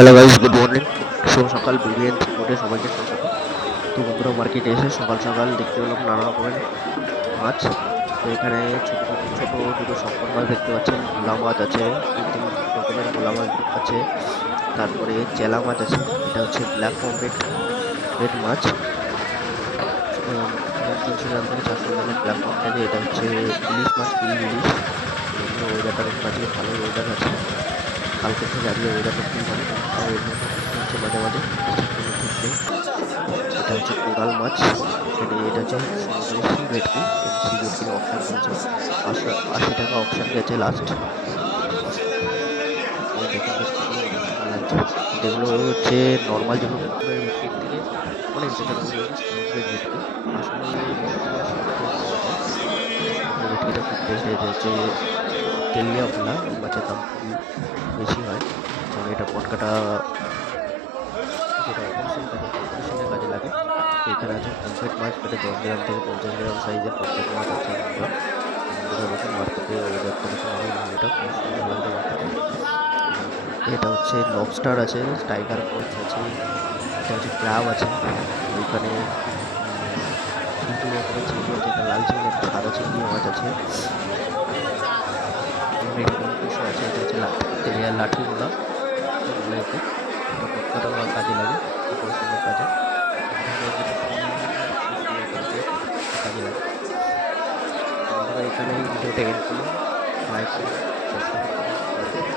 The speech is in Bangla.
Hello guys, good morning. শুভ সকাল। বিবিএন ফুডে সবাইকে স্বাগত। তো বন্ধুরা, মার্কেটে এসে সকাল সকাল দেখতে পেলাম নানা রকমের মাছ। তো এখানে ছোট ছোট দুটো শঙ্কর মাছ দেখতে পাচ্ছেন, ভোলা মাছ আছে, 3 রকমের ভোলা মাছ আছে, তারপরে চেলা মাছ আছে। এটা হচ্ছে ব্ল্যাক পম্পেট রেড মাছ। 300 গ্রাম থেকে 400 গ্রামের ব্ল্যাক পম্পেট। এটা হচ্ছে ইলিশ মাছ, কিল ইলিশ। তো বন্ধুরা, ওয়েদারটা দেখুন, আজকে ভালোই ওয়েদার আছে। কালকে থেকে আজকে ওয়েদারটা খুবই ভালো, তাও এর মধ্যে বৃষ্টি হচ্ছে মাঝে মাঝে, বৃষ্টির কোনো ঠিক নেই। এটা হচ্ছে কোরাল মাছ। এখানে এটা হচ্ছে সমুদ্রের সি ভেটকি। এই সি ভেটকির অপশান চলছে, 80 টাকা অপশান গেছে লাস্ট। দেখুন বেশ কতগুলো সুন্দর লাগছে। কিন্তু এগুলো হচ্ছে নর্মাল যেগুলো পুকুরের ভেটকির থেকে অনেক বেটার। এগুলো হচ্ছে সমুদ্রের ভেটকি। আসলে এই ভেটকিগুলো সমুদ্রে পাওয়া যায়। সমুদ্রের ভেটকিটা খুব টেস্ট। এটা হচ্ছে তেলিয়া ভোলা। এই মাছের দাম খুবই বেশি হয়, কারণ এটা পটকাটা যেটা অপারেশনের কাজে লাগে। তো এখানে আছে পমফ্রেট মাছ, এটা 10 গ্রাম থেকে 50 গ্রাম সাইজের পমফ্রেট মাছ আছে বন্ধুরা। তো বন্ধুরা দেখুন, মার্কেটে ওয়েদারটা দেখুন, অনেক ভালো, এটা খুব সুন্দর লাগছে মার্কেটে। এটা হচ্ছে লবস্টার আছে, টাইগার প্রনস আছে, এটা হচ্ছে ক্রাব আছে। তো এখানে 2 রকমের চিংড়ি আছে, একটা লাল চিংড়ি, একটা সাদা চিংড়ি মাছ আছে। আমেরিকান ফিশও আছে। এটা হচ্ছে তেলিয়ার লাঠি ভোলা বলে একে। এটা পটকাটা কাজে লাগে, অপারেশনের কাজে। এখানে যেটা সুই আকারে কাজে লাগে। তো বন্ধুরা, এখানে এই ভিডিওটা এন্ড করলাম। লাইক করুন, সাবস্ক্রাইব করুন, ফলো করুন।